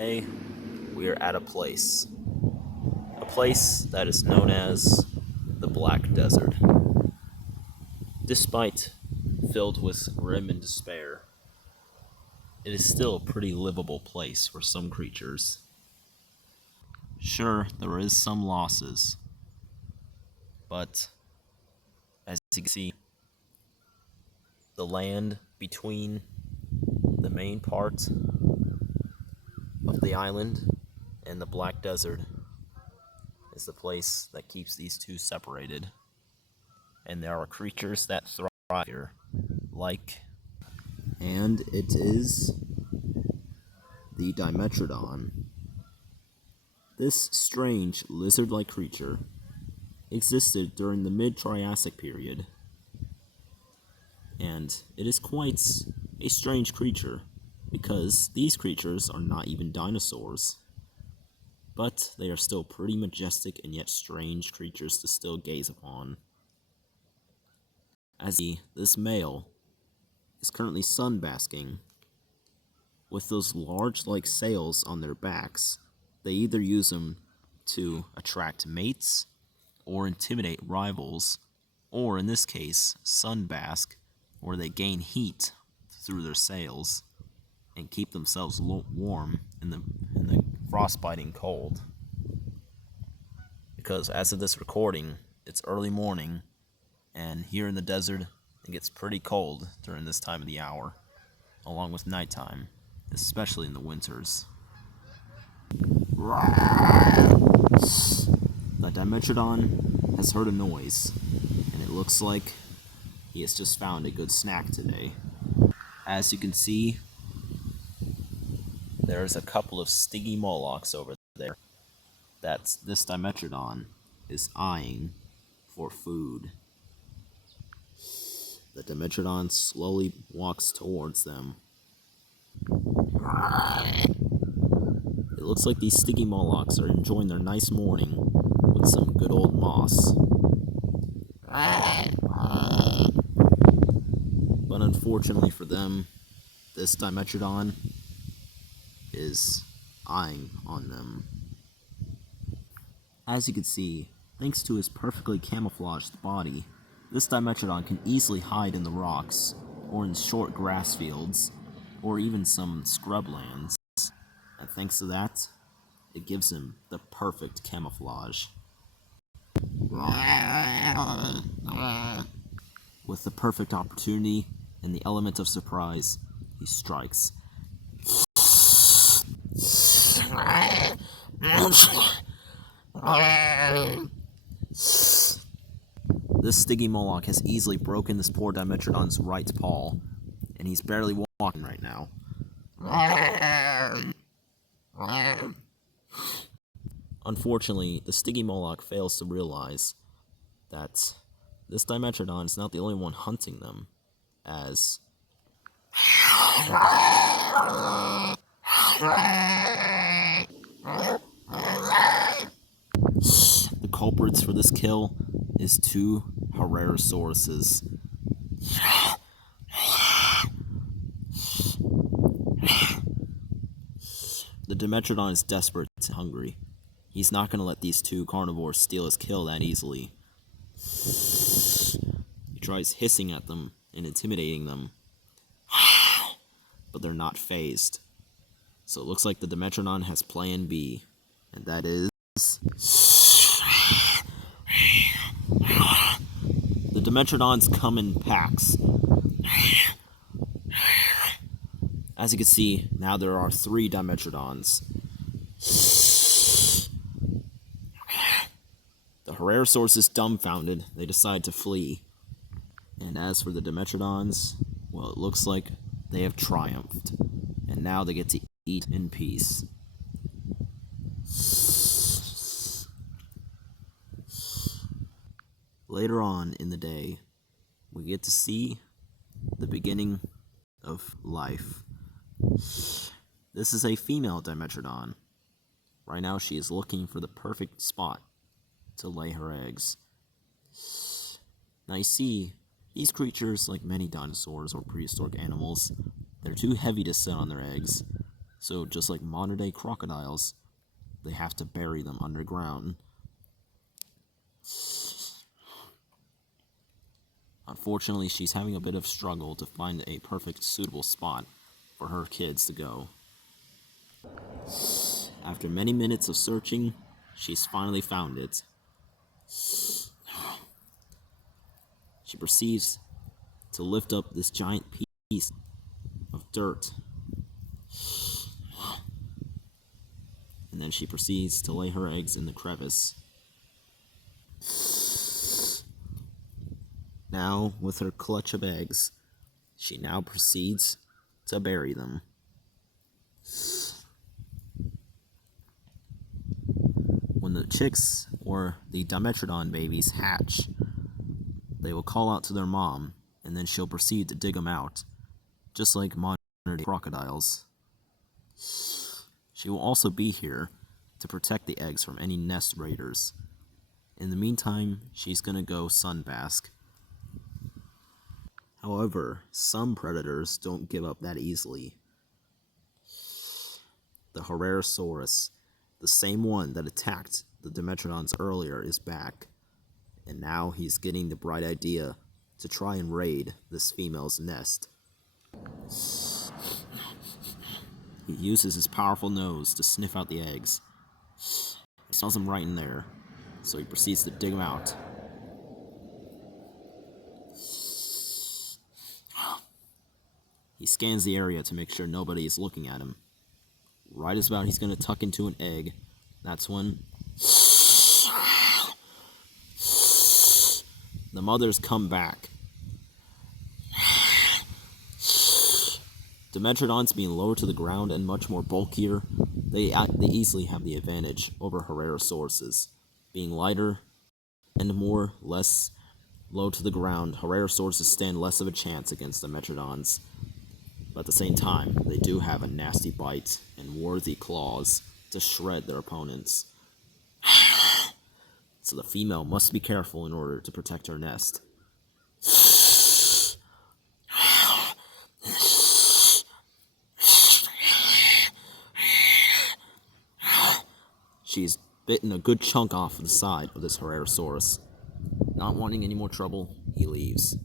Today, we are at a place that is known as the Black Desert. Despite filled with grim and despair, it is still a pretty livable place for some creatures. Sure, there is some losses, but as you can see, the land between the main part of the island and the Black Desert is the place that keeps these two separated. And there are creatures that thrive here, and it is the Dimetrodon. This strange lizard-like creature existed during the mid-Triassic period, and it is quite a strange creature because these creatures are not even dinosaurs, but they are still pretty majestic and yet strange creatures to still gaze upon. This male is currently sunbasking with those large like sails on their backs. They either use them to attract mates or intimidate rivals, or in this case, sunbask, where they gain heat through their sails and keep themselves warm in the frostbiting cold. Because as of this recording, it's early morning, and here in the desert, it gets pretty cold during this time of the hour, along with nighttime, especially in the winters. The Dimetrodon has heard a noise, and it looks like he has just found a good snack today. As you can see, there's a couple of stingy Molochs over there that this Dimetrodon is eyeing for food. The Dimetrodon slowly walks towards them. It looks like these stingy Molochs are enjoying their nice morning with some good old moss. But unfortunately for them, this Dimetrodon is eyeing on them. As you can see, thanks to his perfectly camouflaged body, this Dimetrodon can easily hide in the rocks, or in short grass fields, or even some scrublands. And thanks to that, it gives him the perfect camouflage. With the perfect opportunity and the element of surprise, he strikes. This stingy Moloch has easily broken this poor Dimetrodon's right paw, and he's barely walking right now. Unfortunately, the stingy Moloch fails to realize that this Dimetrodon is not the only one hunting them, as the culprits for this kill is two Hererosauruses. The Dimetrodon is desperate and hungry. He's not going to let these two carnivores steal his kill that easily. He tries hissing at them and intimidating them, but they're not fazed. So it looks like the Dimetrodon has plan B, and that is the Dimetrodons come in packs. As you can see, now there are 3 Dimetrodons. The Hererosauruses is dumbfounded. They decide to flee. And as for the Dimetrodons, well, it looks like they have triumphed. And now they get to eat in peace. Later on in the day, we get to see the beginning of life. This is a female Dimetrodon. Right now she is looking for the perfect spot to lay her eggs. Now you see, these creatures, like many dinosaurs or prehistoric animals, they're too heavy to sit on their eggs, So just like modern-day crocodiles, they have to bury them underground. Unfortunately, she's having a bit of struggle to find a perfect, suitable spot for her kids to go. After many minutes of searching, she's finally found it. She proceeds to lift up this giant piece of dirt. And then she proceeds to lay her eggs in the crevice. Now, with her clutch of eggs, she now proceeds to bury them. When the chicks, or the Dimetrodon babies, hatch, they will call out to their mom, and then she'll proceed to dig them out, just like modern-day crocodiles. She will also be here to protect the eggs from any nest raiders. In the meantime, she's gonna go sunbask. However, some predators don't give up that easily. The Herrerasaurus, the same one that attacked the Dimetrodons earlier, is back, and now he's getting the bright idea to try and raid this female's nest. He uses his powerful nose to sniff out the eggs. He smells them right in there, so he proceeds to dig them out. He scans the area to make sure nobody is looking at him. Right as about he's going to tuck into an egg, that's when the mothers come back. Dimetrodons being lower to the ground and much more bulkier, they easily have the advantage over Herrerasauruses. Being lighter and less low to the ground, Herrerasauruses stand less of a chance against Dimetrodons. But at the same time, they do have a nasty bite and worthy claws to shred their opponents. So the female must be careful in order to protect her nest. She's bitten a good chunk off of the side of this Herrerasaurus. Not wanting any more trouble, he leaves.